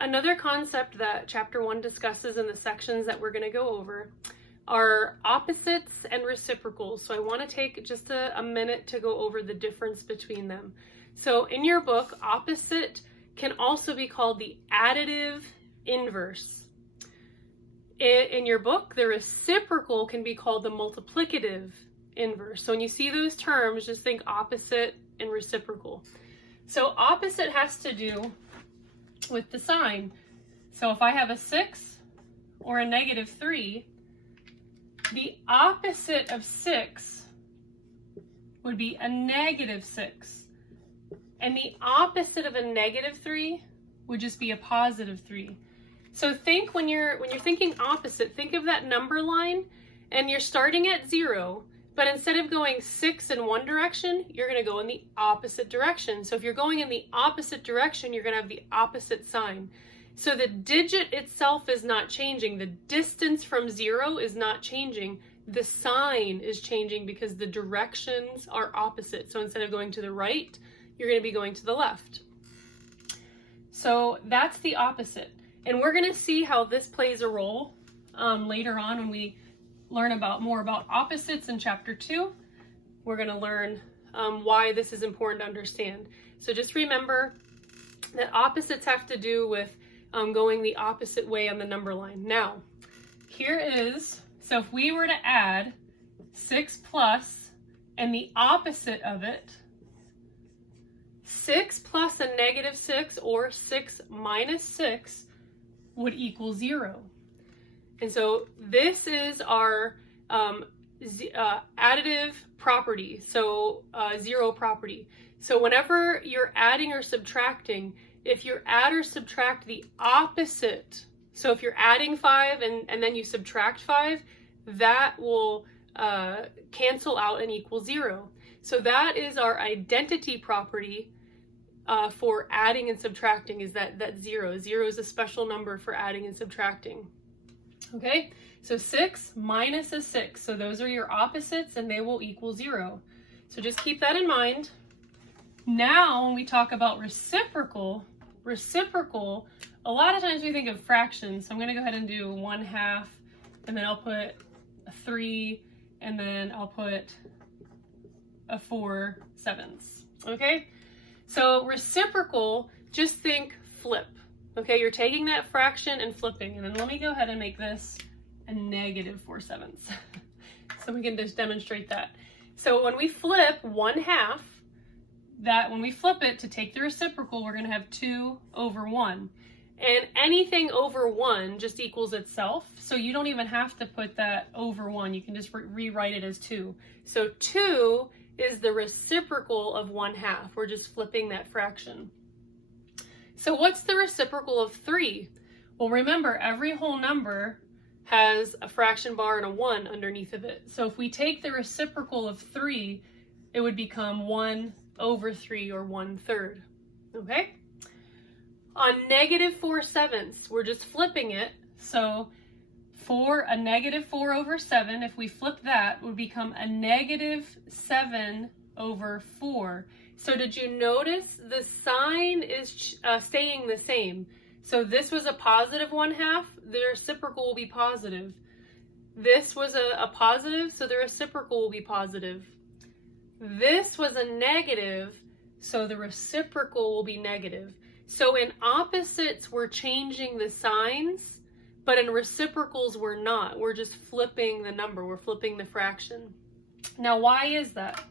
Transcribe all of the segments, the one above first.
Another concept that chapter 1 discusses in the sections that we're going to go over are opposites and reciprocals. So I want to take just a minute to go over the difference between them. So in your book, opposite can also be called the additive inverse. In your book, the reciprocal can be called the multiplicative inverse. So when you see those terms, just think opposite and reciprocal. So opposite has to do with the sign. So if I have a 6 or a -3, the opposite of 6 would be a -6. And the opposite of a -3 would just be a +3. So think when you're thinking opposite, think of that number line, and you're starting at 0, but instead of going 6 in one direction, you're going to go in the opposite direction. So if you're going in the opposite direction, you're going to have the opposite sign. So the digit itself is not changing. The distance from 0 is not changing. The sign is changing because the directions are opposite. So instead of going to the right, you're going to be going to the left. So that's the opposite. And we're going to see how this plays a role later on when we learn more about opposites in chapter 2. We're going to learn why this is important to understand. So just remember that opposites have to do with going the opposite way on the number line. Now, here is, so if we were to add 6 plus and the opposite of it, 6 plus a -6 or 6 minus 6 would equal 0. And so this is our additive property, so 0 property. So whenever you're adding or subtracting, if you add or subtract the opposite, so if you're adding 5 and then you subtract 5, that will cancel out and equal 0. So that is our identity property for adding and subtracting, is that 0. 0 is a special number for adding and subtracting. Okay, so 6 minus a 6. So those are your opposites and they will equal 0. So just keep that in mind. Now, when we talk about reciprocal, a lot of times we think of fractions. So I'm going to go ahead and do 1/2, and then I'll put a 3, and then I'll put a 4/7. Okay? So reciprocal, just think flip. Okay, you're taking that fraction and flipping. And then let me go ahead and make this a -4/7. So we can just demonstrate that. So when we flip 1/2, when we flip it to take the reciprocal, we're going to have 2/1. And anything over 1 just equals itself. So you don't even have to put that over 1. You can just rewrite it as 2. So 2 is the reciprocal of 1/2. We're just flipping that fraction. So what's the reciprocal of 3? Well, remember, every whole number has a fraction bar and a 1 underneath of it. So if we take the reciprocal of 3, it would become 1/3 or 1/3. Okay? On -4/7, we're just flipping it. So for a -4/7, if we flip that, would become a -7/4. So did you notice the sign is staying the same? So this was a positive 1/2, the reciprocal will be positive. This was a positive, so the reciprocal will be positive. This was a negative, so the reciprocal will be negative. So in opposites, we're changing the signs, but in reciprocals, we're not. We're just flipping the number. We're flipping the fraction. Now, why is that?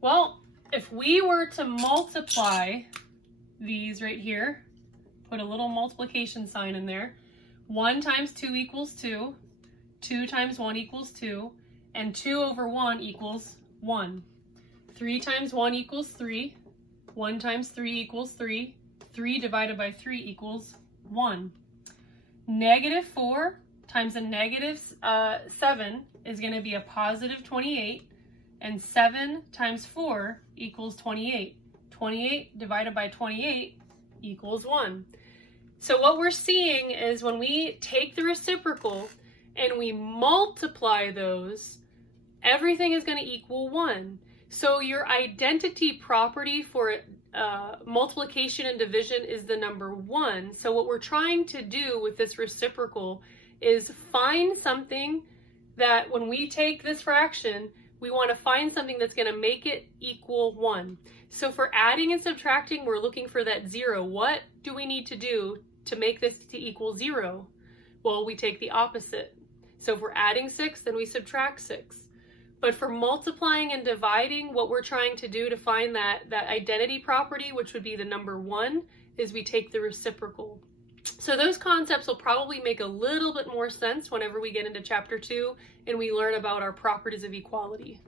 Well, if we were to multiply these right here, put a little multiplication sign in there, 1 times 2 equals 2, 2 times 1 equals 2, and 2/1 equals 1. 3 times 1 equals 3, 1 times 3 equals 3, 3 divided by 3 equals 1. -4 times a -7 is going to be a +28, and 7 times 4 equals 28. 28 divided by 28 equals 1. So what we're seeing is when we take the reciprocal and we multiply those, everything is going to equal 1. So your identity property for multiplication and division is the number 1. So what we're trying to do with this reciprocal is find something that when we take this fraction, we want to find something that's going to make it equal 1. So for adding and subtracting, we're looking for that 0. What do we need to do to make this to equal 0? Well, we take the opposite. So if we're adding 6, then we subtract 6. But for multiplying and dividing, what we're trying to do to find that identity property, which would be the number 1, is we take the reciprocal. So those concepts will probably make a little bit more sense whenever we get into chapter 2 and we learn about our properties of equality.